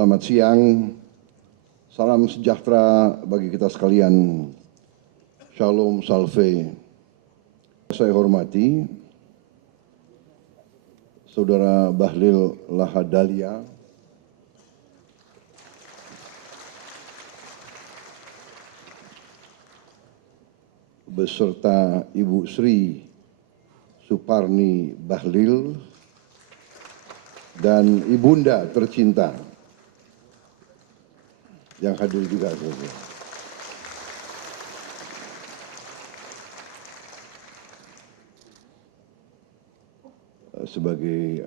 Selamat siang, salam sejahtera bagi kita sekalian. Shalom Salve. Saya hormati Saudara Bahlil Lahadalia, beserta Ibu Sri Suparni Bahlil dan Ibunda tercinta yang hadir juga. Sebagai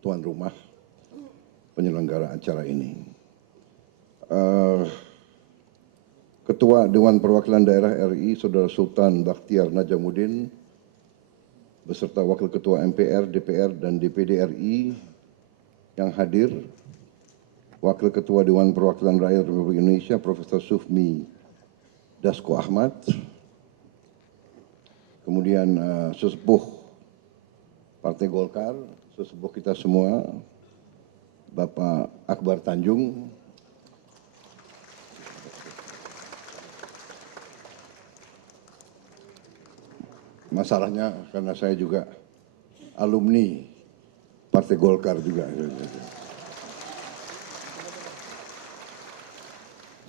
tuan rumah penyelenggara acara ini. Ketua Dewan Perwakilan Daerah RI, Saudara Sultan Bakhtiar Najamuddin, beserta Wakil Ketua MPR, DPR, dan DPD RI yang hadir, Wakil Ketua Dewan Perwakilan Rakyat Republik Indonesia, Profesor Sufmi Dasko Ahmad, kemudian sesepuh Partai Golkar, sesepuh kita semua, Bapak Akbar Tanjung, masalahnya karena saya juga alumni Partai Golkar juga.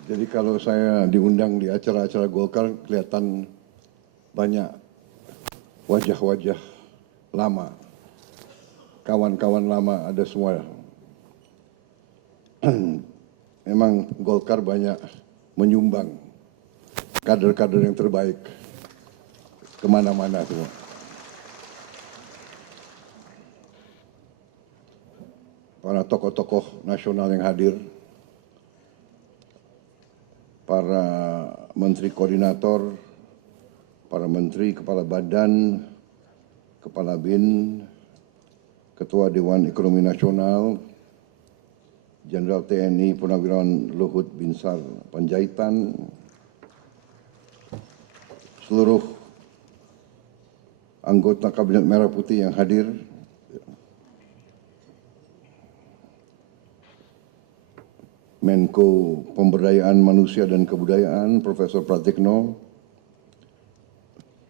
Jadi kalau saya diundang di acara-acara Golkar, kelihatan banyak wajah-wajah lama, kawan-kawan lama ada semua. Memang Golkar banyak menyumbang kader-kader yang terbaik kemana-mana semua. Para tokoh-tokoh nasional yang hadir, para menteri koordinator, para menteri, kepala badan, Kepala BIN, Ketua Dewan Ekonomi Nasional, Jenderal TNI Purnawirawan Luhut Binsar Panjaitan, seluruh anggota Kabinet Merah Putih yang hadir, Menko Pemberdayaan Manusia dan Kebudayaan, Profesor Pratikno,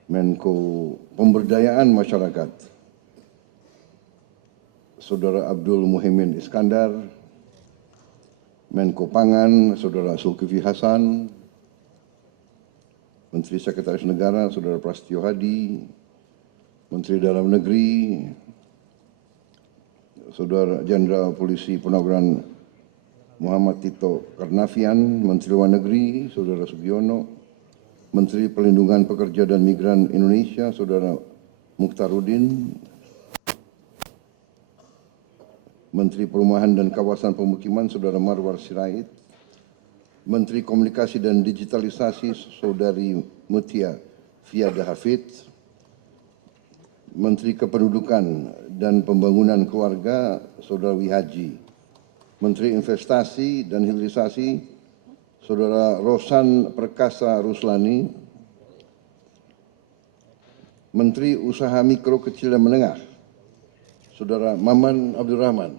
Menko Pemberdayaan Masyarakat, Saudara Abdul Muhaimin Iskandar, Menko Pangan, Saudara Zulkifli Hasan, Menteri Sekretaris Negara, Saudara Prasetyo Hadi, Menteri Dalam Negeri, Saudara Jenderal Polisi Purnawiran Muhammad Tito Karnavian, Menteri Luar Negeri, Saudara Sugiono, Menteri Perlindungan Pekerja dan Migran Indonesia, Saudara Mukhtarudin, Menteri Perumahan dan Kawasan Pemukiman, Saudara Marwar Sirait, Menteri Komunikasi dan Digitalisasi, Saudari Mutia Fiada Hafid, Menteri Kependudukan dan Pembangunan Keluarga, Saudara Wihaji, Menteri Investasi dan Hilirisasi, Saudara Rosan Perkasa Ruslani, Menteri Usaha Mikro, Kecil dan Menengah, Saudara Maman Abdurrahman.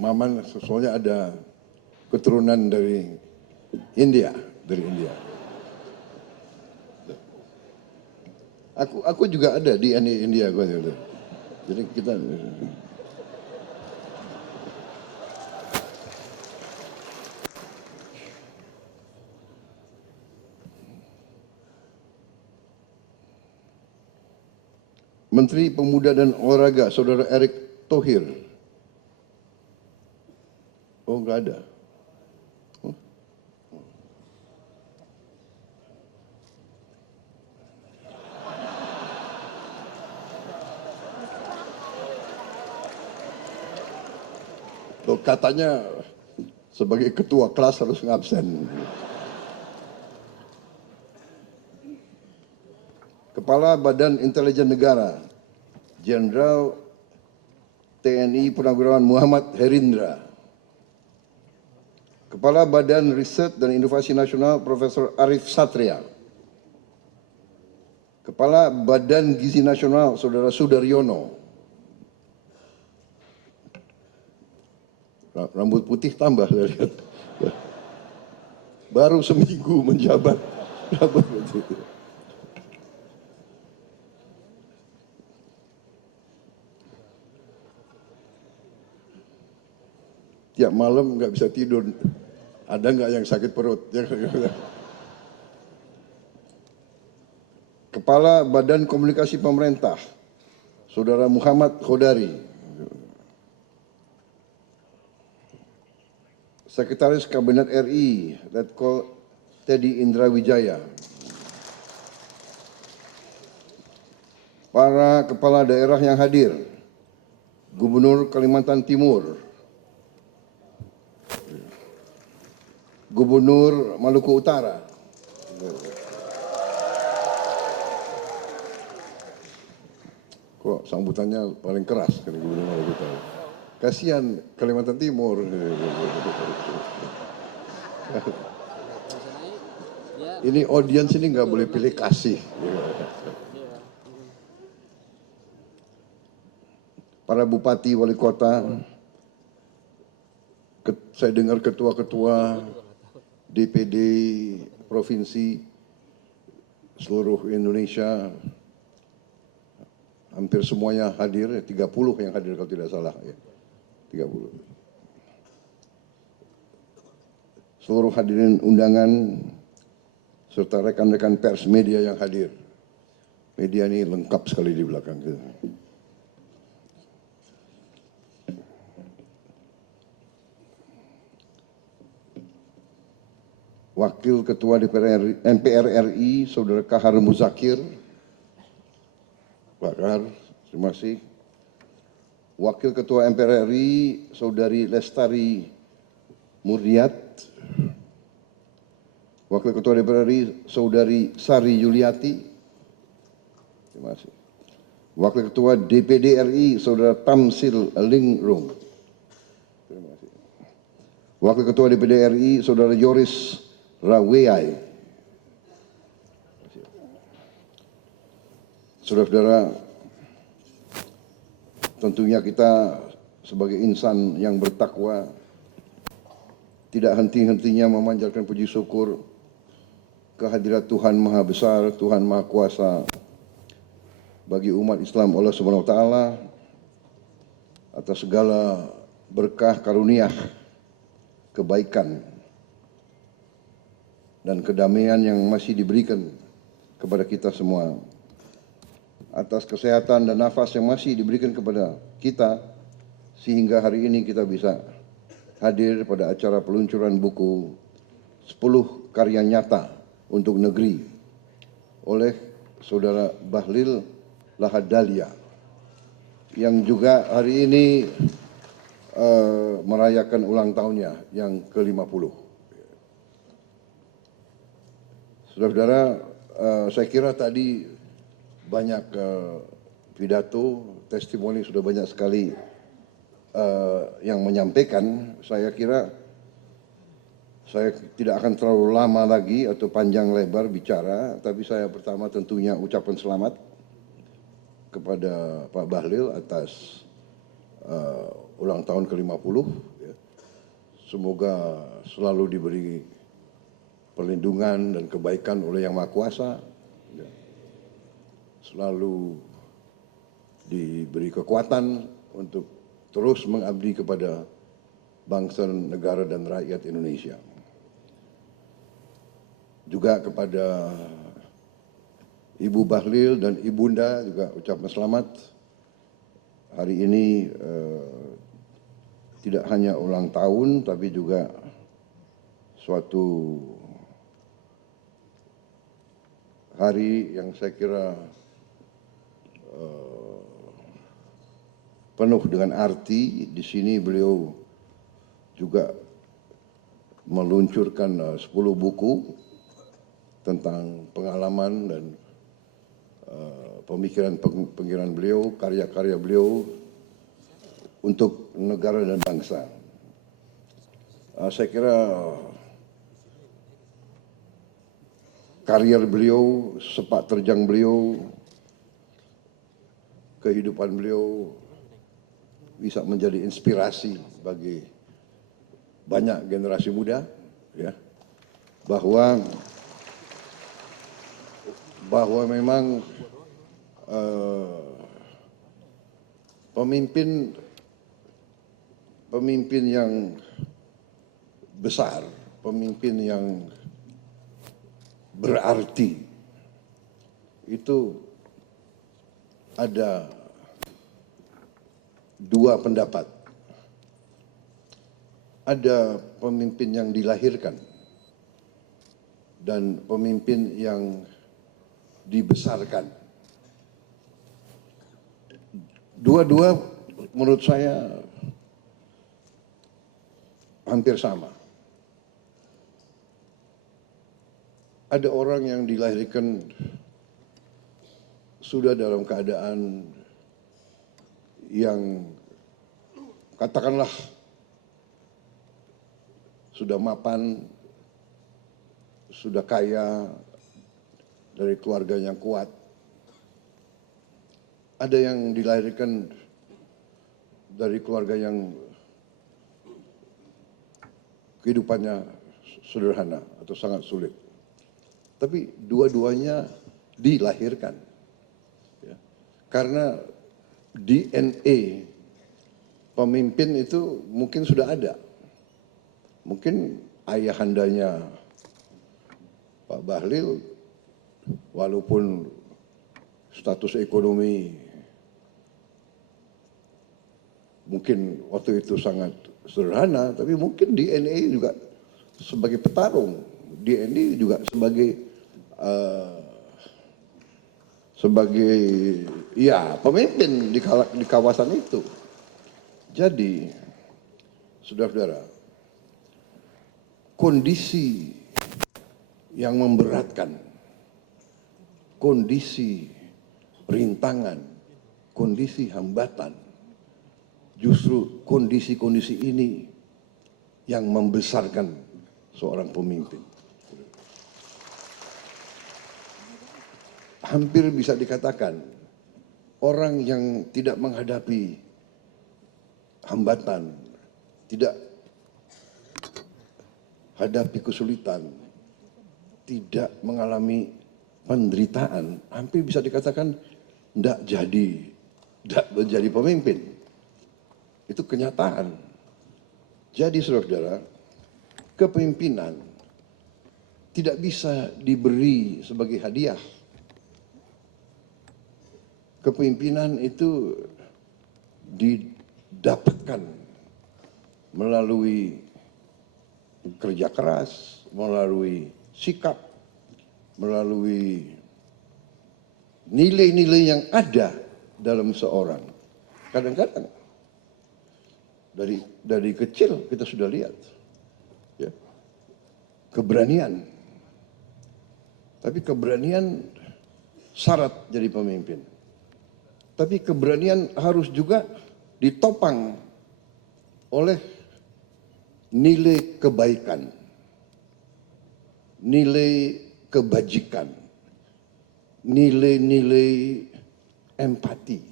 Maman soalnya ada keturunan dari India, Aku juga ada di India, jadi kita. Menteri Pemuda dan Olahraga, Saudara Erick Thohir. Oh, enggak ada. Oh. Loh, katanya sebagai ketua kelas harus ngabsen. Kepala Badan Intelijen Negara, Jenderal TNI Purnawirawan Muhammad Herindra. Kepala Badan Riset dan Inovasi Nasional, Profesor Arif Satria. Kepala Badan Gizi Nasional, Saudara Sudaryono. Rambut putih tambah, saya lihat. Baru seminggu menjabat. Tiap malam nggak bisa tidur. Ada nggak yang sakit perut? Kepala Badan Komunikasi Pemerintah, Saudara Muhammad Khodari. Sekretaris Kabinet RI, Letkol Teddy Indra Wijaya. Para kepala daerah yang hadir, Gubernur Kalimantan Timur, Gubernur Maluku Utara, kok sambutannya paling keras kan Gubernur Maluku Utara. Kasihan Kalimantan Timur. Ini audiens ini nggak boleh pilih kasih. Para bupati, wali kota, saya dengar ketua-ketua DPD provinsi seluruh Indonesia, hampir semuanya hadir, 30 yang hadir kalau tidak salah ya. 30. Seluruh hadirin undangan serta rekan-rekan pers media yang hadir. Media ini lengkap sekali di belakang kita. Wakil Ketua MPR RI, Saudara Kahar Muzakir. Pak Kahar, terima kasih. Wakil Ketua MPR RI, Saudari Lestari Murdiat. Wakil Ketua DPR RI, Saudari Sari Yuliati. Terima kasih. Wakil Ketua DPD RI, Saudara Tamsil Lingrung. Terima kasih. Wakil Ketua DPD RI, Saudara Yoris Raweyai. Saudara-saudara, tentunya kita sebagai insan yang bertakwa tidak henti-hentinya memanjatkan puji syukur kehadirat Tuhan Maha Besar, Tuhan Maha Kuasa bagi umat Islam Allah Subhanahu wa taala atas segala berkah karunia, kebaikan dan kedamaian yang masih diberikan kepada kita semua. Atas kesehatan dan nafas yang masih diberikan kepada kita, sehingga hari ini kita bisa hadir pada acara peluncuran buku 10 karya nyata untuk negeri oleh Saudara Bahlil Lahadalia, yang juga hari ini merayakan ulang tahunnya yang ke-50. Saudara-saudara, saya kira tadi banyak pidato, testimoni sudah banyak sekali yang menyampaikan. Saya kira saya tidak akan terlalu lama lagi atau panjang lebar bicara, tapi saya pertama tentunya ucapan selamat kepada Pak Bahlil atas ulang tahun ke-50. Semoga selalu diberi perlindungan dan kebaikan oleh Yang Maha Kuasa. Selalu diberi kekuatan untuk terus mengabdi kepada bangsa, negara, dan rakyat Indonesia. Juga kepada Ibu Bahlil dan Ibunda juga ucapan selamat. Hari ini tidak hanya ulang tahun, tapi juga suatu hari yang saya kira penuh dengan arti. Di sini beliau juga meluncurkan 10 buku tentang pengalaman dan pemikiran beliau, karya-karya beliau untuk negara dan bangsa. Saya kira karier beliau, sepak terjang beliau, kehidupan beliau bisa menjadi inspirasi bagi banyak generasi muda, ya, bahwa memang pemimpin yang besar, pemimpin yang berarti itu ada dua pendapat. Ada pemimpin yang dilahirkan dan pemimpin yang dibesarkan. Dua-dua menurut saya hampir sama. Ada orang yang dilahirkan sudah dalam keadaan yang katakanlah sudah mapan, sudah kaya, dari keluarga yang kuat. Ada yang dilahirkan dari keluarga yang kehidupannya sederhana atau sangat sulit. Tapi dua-duanya dilahirkan. Ya. Karena DNA pemimpin itu mungkin sudah ada. Mungkin ayahandanya Pak Bahlil, walaupun status ekonomi mungkin waktu itu sangat sederhana, tapi mungkin DNA juga sebagai petarung, DNA juga sebagai ya pemimpin di kawasan itu. Jadi, saudara-saudara, kondisi yang memberatkan, kondisi rintangan, kondisi hambatan, justru kondisi-kondisi ini yang membesarkan seorang pemimpin. Hampir bisa dikatakan orang yang tidak menghadapi hambatan, tidak hadapi kesulitan, tidak mengalami penderitaan, hampir bisa dikatakan tidak menjadi pemimpin. Itu kenyataan. Jadi saudara-saudara, kepemimpinan tidak bisa diberi sebagai hadiah. Kepemimpinan itu didapatkan melalui kerja keras, melalui sikap, melalui nilai-nilai yang ada dalam seorang. Kadang-kadang dari kecil kita sudah lihat, ya, keberanian. Tapi keberanian syarat jadi pemimpin. Tapi keberanian harus juga ditopang oleh nilai kebaikan, nilai kebajikan, nilai-nilai empati.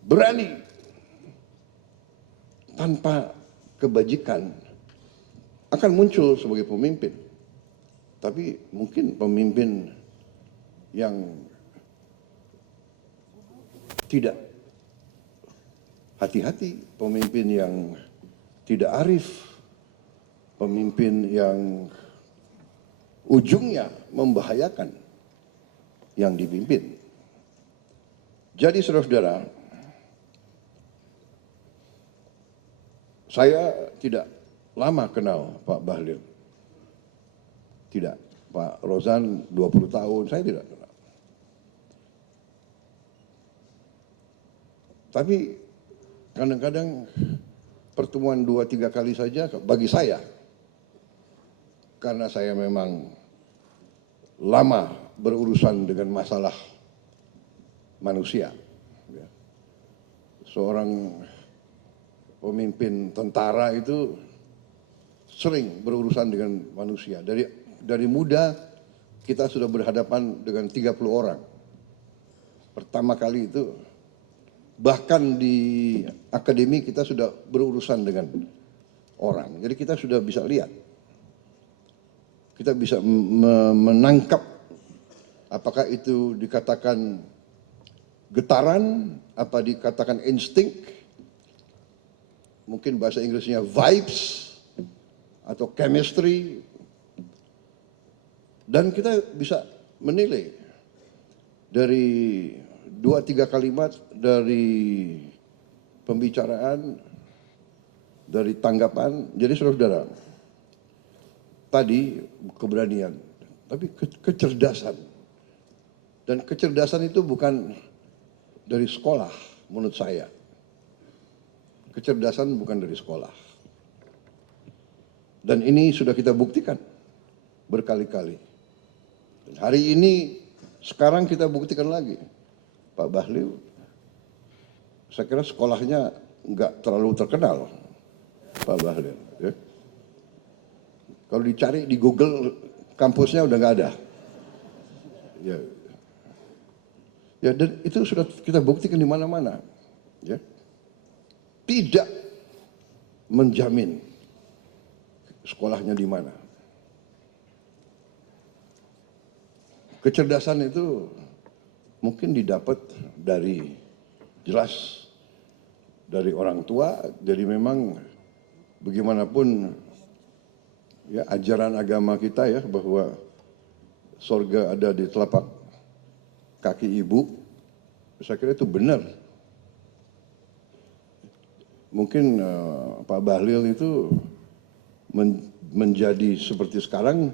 Berani tanpa kebajikan akan muncul sebagai pemimpin. Tapi mungkin pemimpin yang tidak hati-hati, pemimpin yang tidak arif, pemimpin yang ujungnya membahayakan yang dipimpin. Jadi saudara-saudara, saya tidak lama kenal Pak Bahlil. Tidak, Pak Rozan 20 tahun, saya tidak kenal. Tapi kadang-kadang pertemuan 2-3 kali saja bagi saya, karena saya memang lama berurusan dengan masalah manusia. Seorang pemimpin tentara itu sering berurusan dengan manusia. Dari muda kita sudah berhadapan dengan 30 orang. Pertama kali itu, bahkan di akademi kita sudah berurusan dengan orang. Jadi kita sudah bisa lihat. Kita bisa menangkap apakah itu dikatakan getaran, apa dikatakan insting, mungkin bahasa Inggrisnya vibes, atau chemistry. Dan kita bisa menilai dari 2-3 kalimat, dari pembicaraan, dari tanggapan. Jadi saudara-saudara, tadi keberanian, tapi kecerdasan. Dan kecerdasan itu bukan dari sekolah menurut saya. Kecerdasan bukan dari sekolah. Dan ini sudah kita buktikan berkali-kali. Dan hari ini, sekarang kita buktikan lagi. Pak Bahlil, saya kira sekolahnya nggak terlalu terkenal, Pak Bahlil. Ya. Kalau dicari di Google, kampusnya udah nggak ada. Ya. Ya, dan itu sudah kita buktikan di mana-mana. Ya. Tidak menjamin sekolahnya di mana. Kecerdasan itu mungkin didapat dari jelas dari orang tua. Jadi memang bagaimanapun ya ajaran agama kita ya bahwa sorga ada di telapak kaki ibu, saya kira itu benar. Mungkin Pak Bahlil itu menjadi seperti sekarang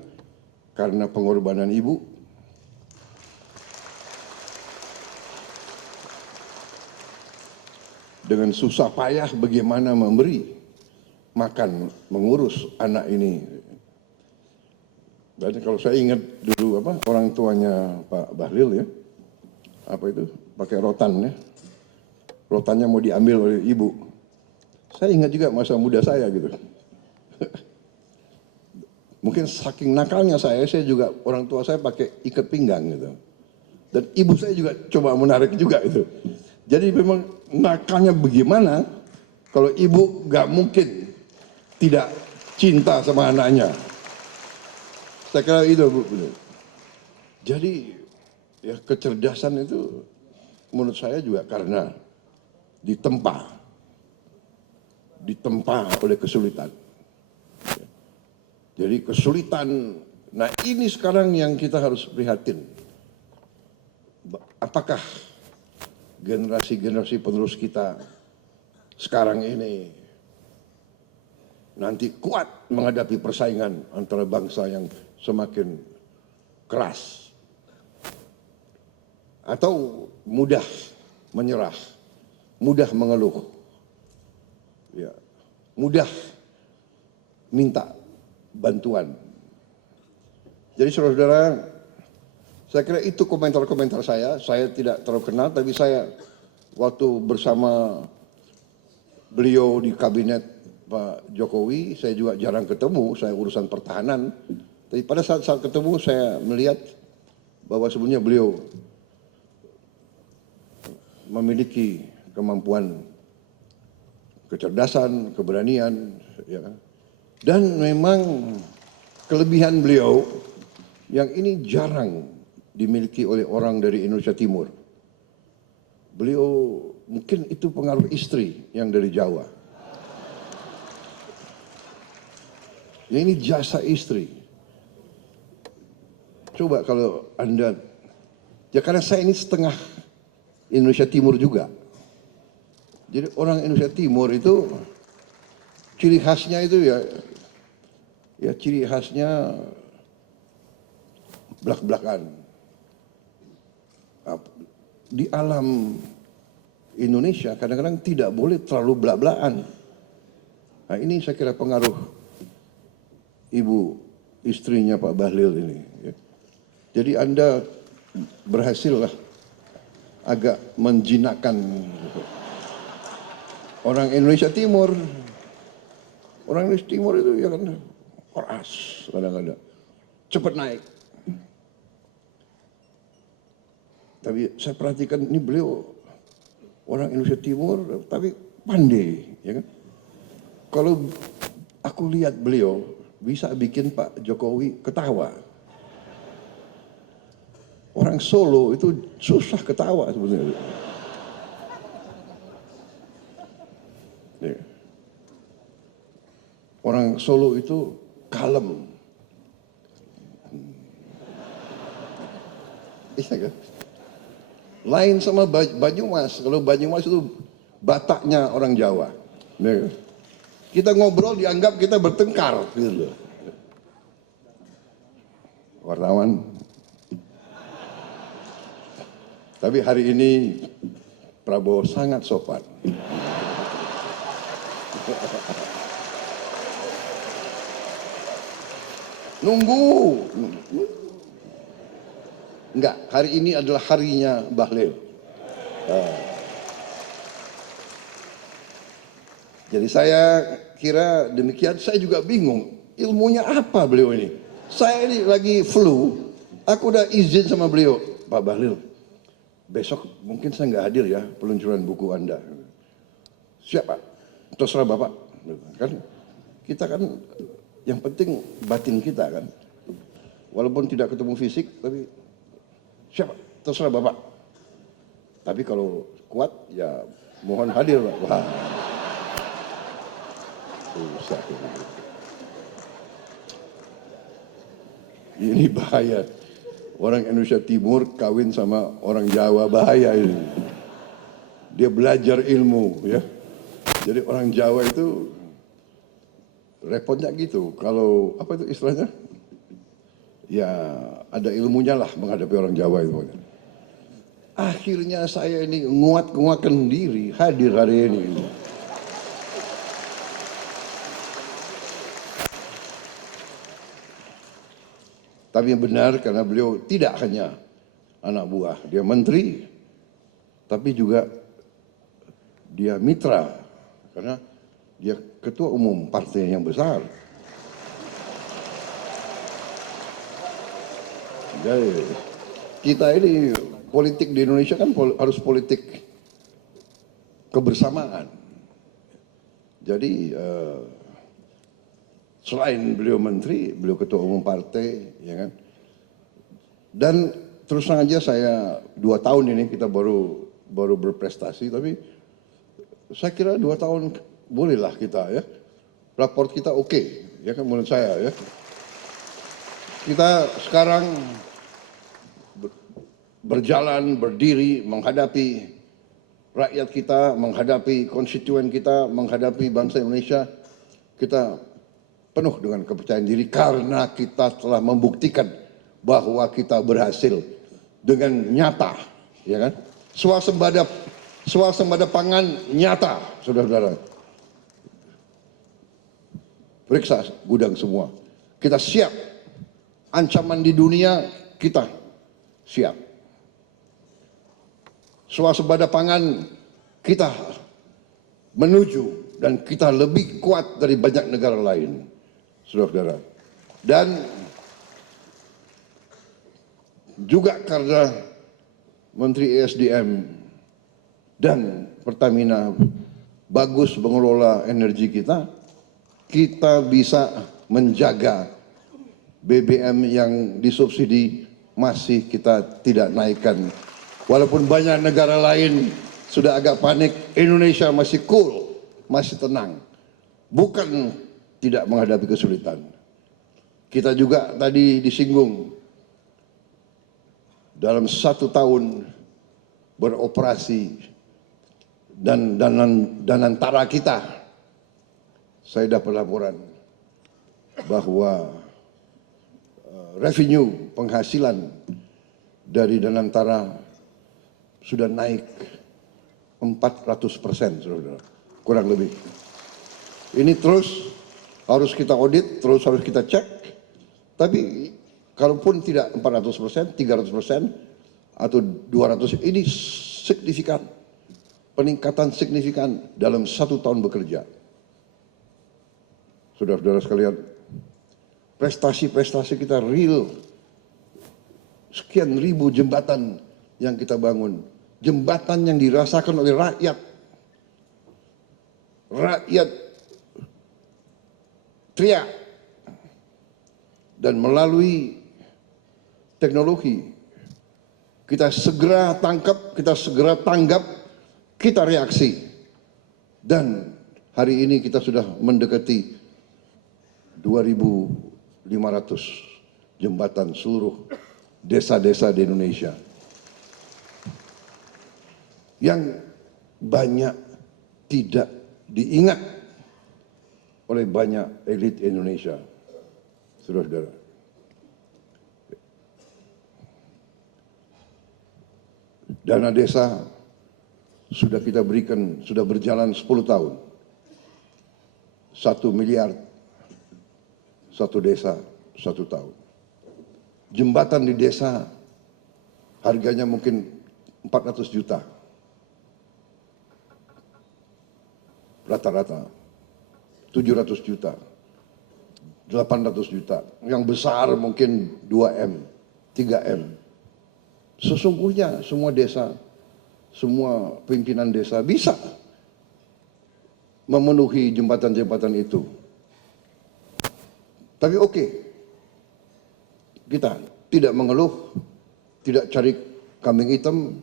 karena pengorbanan ibu. Dengan susah payah bagaimana memberi makan, mengurus anak ini. Dan kalau saya ingat dulu orang tuanya Pak Bahlil ya, pakai rotan ya, rotannya mau diambil oleh ibu. Saya ingat juga masa muda saya gitu. Mungkin saking nakalnya saya juga orang tua saya pakai ikat pinggang gitu. Dan ibu saya juga coba menarik juga itu. Jadi memang nakalnya bagaimana kalau ibu gak mungkin tidak cinta sama anaknya. Saya kira itu Bu. Jadi ya kecerdasan itu menurut saya juga karena ditempa oleh kesulitan. Jadi kesulitan, nah ini sekarang yang kita harus prihatin. Apakah generasi-generasi penerus kita sekarang ini nanti kuat menghadapi persaingan antara bangsa yang semakin keras, atau mudah menyerah, mudah mengeluh, ya, mudah minta bantuan. Jadi saudara-saudara, saya kira itu komentar-komentar saya tidak terlalu kenal, tapi saya waktu bersama beliau di kabinet Pak Jokowi, saya juga jarang ketemu, saya urusan pertahanan. Tapi pada saat ketemu saya melihat bahwa sebenarnya beliau memiliki kemampuan, kecerdasan, keberanian, ya. Dan memang kelebihan beliau yang ini jarang dimiliki oleh orang dari Indonesia Timur. Beliau mungkin itu pengaruh istri yang dari Jawa. Ya ini jasa istri. Coba kalau Anda, ya karena saya ini setengah Indonesia Timur juga. Jadi orang Indonesia Timur itu ciri khasnya itu ya ciri khasnya belak-belakan. Di alam Indonesia kadang-kadang tidak boleh terlalu belak-belakan. Nah ini saya kira pengaruh ibu istrinya Pak Bahlil ini. Ya. Jadi Anda berhasil lah agak menjinakkan orang Indonesia Timur. Orang Indonesia Timur itu ya kan keras kadang-kadang, cepat naik. Tapi saya perhatikan ini beliau orang Indonesia Timur, tapi pandai, ya kan? Kalau aku lihat beliau bisa bikin Pak Jokowi ketawa. Orang Solo itu susah ketawa sebenarnya. Ya. Orang Solo itu kalem. Iya kan? Lain sama Banyumas. Kalau Banyumas itu Bataknya orang Jawa. Ya kan? Kita ngobrol dianggap kita bertengkar. Gitu. Wartawan. Tapi hari ini Prabowo sangat sopan. Nunggu. Enggak, hari ini adalah harinya Bahlil. Jadi saya kira demikian, saya juga bingung. Ilmunya apa beliau ini? Saya ini lagi flu, aku udah izin sama beliau. Pak Bahlil, besok mungkin saya nggak hadir ya peluncuran buku Anda. Siap Pak, terserah Bapak. Kan kita kan yang penting batin kita kan. Walaupun tidak ketemu fisik, tapi siap Pak, terserah Bapak. Tapi kalau kuat ya mohon hadir Pak. Wah. Susah. Ini bahaya. Orang Indonesia Timur kawin sama orang Jawa, bahaya ini. Dia belajar ilmu ya. Jadi orang Jawa itu repotnya gitu. Kalau apa itu istilahnya? Ya ada ilmunya lah menghadapi orang Jawa itu. Akhirnya saya ini nguatkan diri hadir hari ini. Tapi yang benar karena beliau tidak hanya anak buah, dia menteri, tapi juga dia mitra, karena dia ketua umum partai yang besar. Jadi kita ini politik di Indonesia kan harus politik kebersamaan. Jadi selain beliau menteri, beliau ketua umum partai, ya kan. Dan terus terang aja saya 2 tahun ini kita baru berprestasi, tapi saya kira 2 tahun bolehlah kita ya. Raport kita oke, ya kan menurut saya ya. Kita sekarang berjalan, berdiri, menghadapi rakyat kita, menghadapi konstituen kita, menghadapi bangsa Indonesia, kita penuh dengan kepercayaan diri karena kita telah membuktikan bahwa kita berhasil dengan nyata, ya kan? Swasembada pangan nyata, saudara-saudara. Periksa gudang semua. Kita siap. Ancaman di dunia kita siap. Swasembada pangan kita menuju dan kita lebih kuat dari banyak negara lain. Saudara-saudara, dan juga karena Menteri ESDM dan Pertamina bagus mengelola energi kita, kita bisa menjaga BBM yang disubsidi masih kita tidak naikkan. Walaupun banyak negara lain sudah agak panik, Indonesia masih cool, masih tenang. Bukan tidak menghadapi kesulitan. Kita juga tadi disinggung dalam 1 tahun beroperasi dan antara kita, saya dapat laporan bahwa revenue penghasilan dari Danantara sudah naik 400%, saudara, kurang lebih. Ini terus harus kita audit, terus harus kita cek. Tapi kalaupun tidak 400%, 300% atau 200%, ini signifikan. Peningkatan signifikan dalam 1 tahun bekerja. Saudara-saudara sekalian, prestasi-prestasi kita real. Sekian ribu jembatan yang kita bangun, jembatan yang dirasakan oleh rakyat. Rakyat teriak, dan melalui teknologi kita segera tangkap, kita segera tanggap, kita reaksi, dan hari ini kita sudah mendekati 2.500 jembatan seluruh desa-desa di Indonesia yang banyak tidak diingat oleh banyak elit Indonesia, saudara-saudara. Dana desa sudah kita berikan, sudah berjalan 10 tahun. 1 miliar satu desa 1 tahun. Jembatan di desa harganya mungkin 400 juta. Rata-rata 700 juta, 800 juta. Yang besar mungkin 2M, 3M. Sesungguhnya semua desa, semua pimpinan desa bisa memenuhi jembatan-jembatan itu. Tapi oke, kita tidak mengeluh, tidak cari kambing hitam,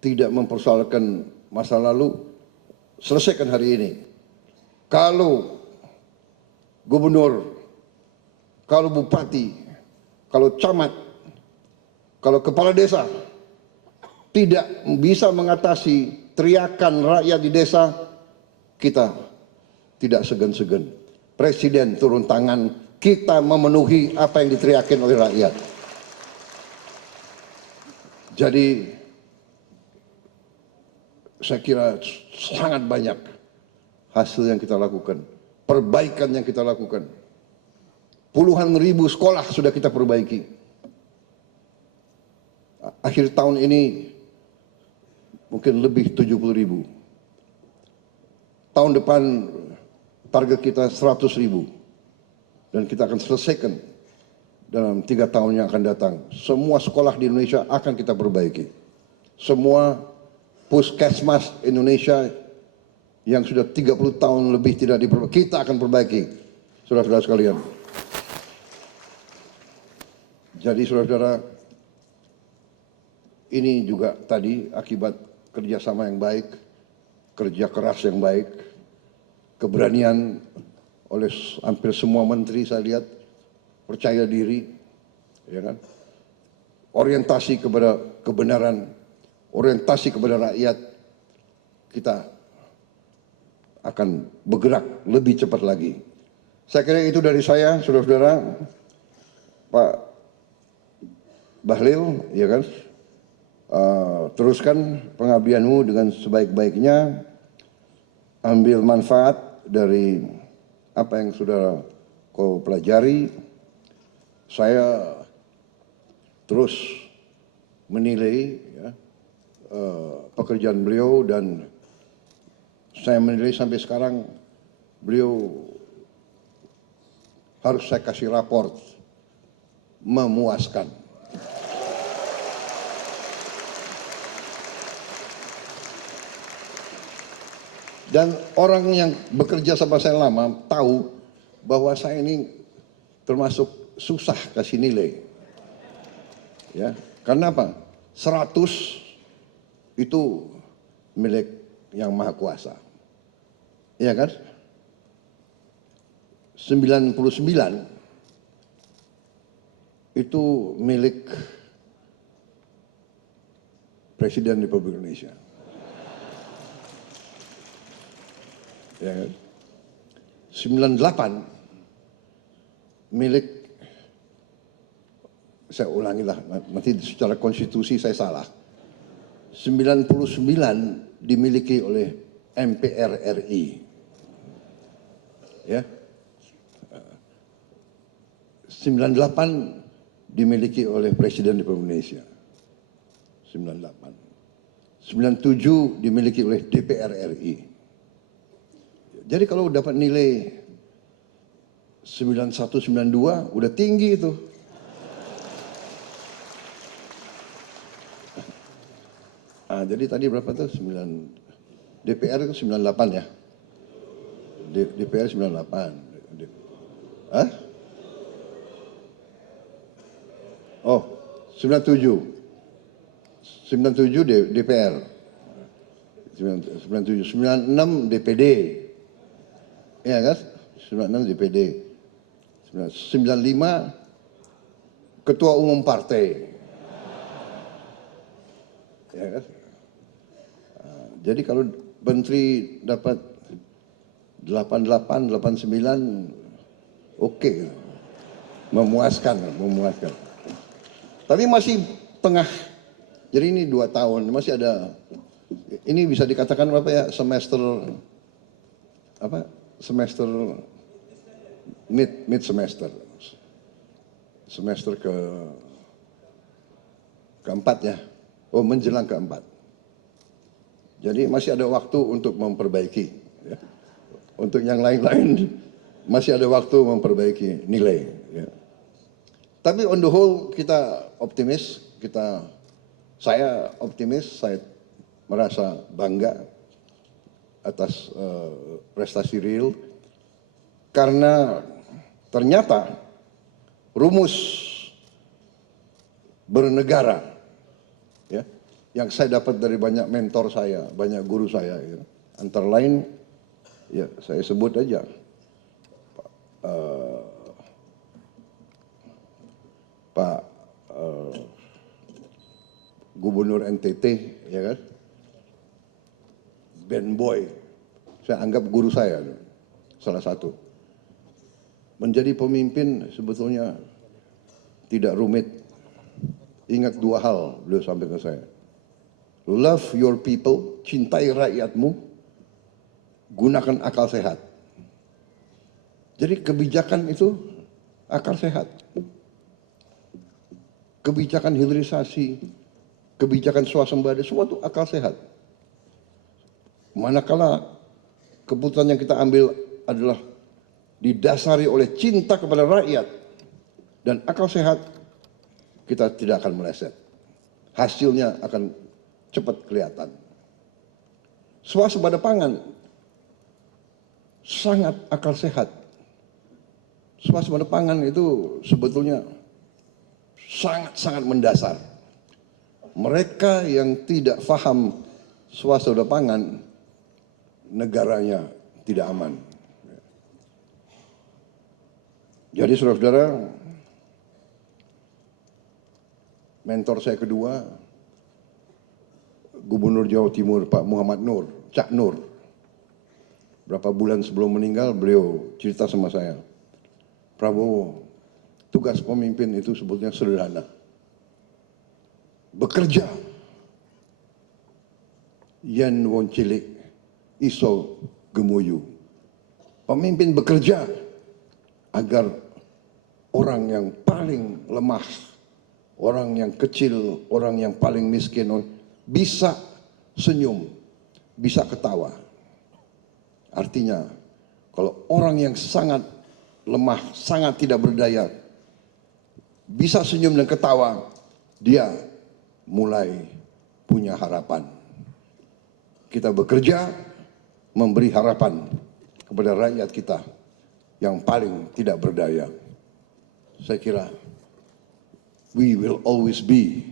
tidak mempersoalkan masa lalu, selesaikan hari ini. Kalau gubernur, kalau bupati, kalau camat, kalau kepala desa tidak bisa mengatasi teriakan rakyat di desa, kita tidak segan-segan. Presiden turun tangan, kita memenuhi apa yang diteriakin oleh rakyat. Jadi saya kira sangat banyak hasil yang kita lakukan, perbaikan yang kita lakukan. Puluhan ribu sekolah sudah kita perbaiki. Akhir tahun ini mungkin lebih 70.000. Tahun depan target kita 100.000. Dan kita akan selesaikan dalam 3 tahun yang akan datang. Semua sekolah di Indonesia akan kita perbaiki. Semua puskesmas Indonesia yang sudah 30 tahun lebih tidak diperbaiki, kita akan perbaiki, saudara-saudara sekalian. Jadi saudara-saudara, ini juga tadi akibat kerjasama yang baik, kerja keras yang baik, keberanian oleh hampir semua menteri saya lihat, percaya diri, ya kan? Orientasi kepada kebenaran, orientasi kepada rakyat, kita akan bergerak lebih cepat lagi. Saya kira itu dari saya, saudara-saudara. Pak Bahlil, ya kan? Teruskan pengabdianmu dengan sebaik-baiknya, ambil manfaat dari apa yang sudah kau pelajari. Saya terus menilai ya, pekerjaan beliau, dan saya menilai sampai sekarang beliau harus saya kasih raport memuaskan. Dan orang yang bekerja sama saya lama tahu bahwa saya ini termasuk susah kasih nilai. Ya, karena apa? 100 itu milik yang maha kuasa. Ya kan? 99 itu milik Presiden Republik Indonesia. Ya kan? 98 milik, saya ulangi lah, nanti secara konstitusi saya salah. 99 dimiliki oleh MPR RI. Ya. 98 dimiliki oleh Presiden Republik Indonesia. 98. 97 dimiliki oleh DPR RI. Jadi kalau dapat nilai 91, 92 udah tinggi itu. Jadi tadi berapa tuh? DPR itu 98 ya? DPR 98. Hah? Oh, 97. 97 DPR. 97. 96 DPD. Iya kan? 96 DPD. 95 Ketua Umum Partai. Ya kan? Jadi kalau menteri dapat 88, 89, oke. Memuaskan. Tapi masih tengah, jadi ini 2 tahun, masih ada, ini bisa dikatakan apa ya, semester mid semester. Semester keempat ya, menjelang keempat. Jadi masih ada waktu untuk memperbaiki. Ya. Untuk yang lain-lain masih ada waktu memperbaiki nilai. Ya. Tapi on the whole kita optimis, saya optimis, saya merasa bangga atas prestasi real karena ternyata rumus bernegara ya, yang saya dapat dari banyak mentor saya, banyak guru saya, ya. Antara lain, ya saya sebut aja Pak Gubernur NTT, ya kan, Ben Boy, saya anggap guru saya, salah satu. Menjadi pemimpin sebetulnya tidak rumit. Ingat 2 hal beliau sampaikan ke saya. Love your people, cintai rakyatmu, gunakan akal sehat. Jadi kebijakan itu akal sehat. Kebijakan hilirisasi, kebijakan swasembada, semua itu akal sehat. Manakala keputusan yang kita ambil adalah didasari oleh cinta kepada rakyat dan akal sehat, kita tidak akan meleset. Hasilnya akan cepat kelihatan. Swasembada pangan sangat akal sehat. Swasembada pangan itu sebetulnya sangat-sangat mendasar. Mereka yang tidak paham swasembada pangan, negaranya tidak aman. Jadi saudara-saudara, mentor saya kedua, Gubernur Jawa Timur Pak Muhammad Nur, Cak Nur. Berapa bulan sebelum meninggal beliau cerita sama saya, Prabowo, tugas pemimpin itu sebetulnya sederhana. Bekerja. Yen wong cilik iso gemuyu. Pemimpin bekerja agar orang yang paling lemah, orang yang kecil, orang yang paling miskin bisa senyum, bisa ketawa. Artinya kalau orang yang sangat lemah, sangat tidak berdaya bisa senyum dan ketawa, dia mulai punya harapan. Kita bekerja memberi harapan kepada rakyat kita yang paling tidak berdaya. Saya kira we will always be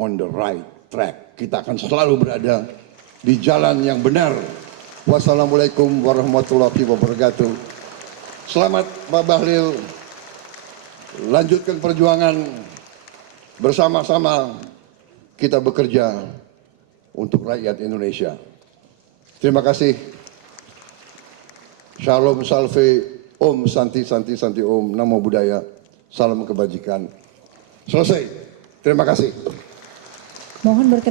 on the right track. Kita akan selalu berada di jalan yang benar. Wassalamualaikum warahmatullahi wabarakatuh. Selamat Pak Bahlil. Lanjutkan perjuangan bersama-sama, kita bekerja untuk rakyat Indonesia. Terima kasih. Shalom salve, Om Santi Santi Santi Om, Namo Buddhaya, salam kebajikan. Selesai. Terima kasih. Mohon berkenan.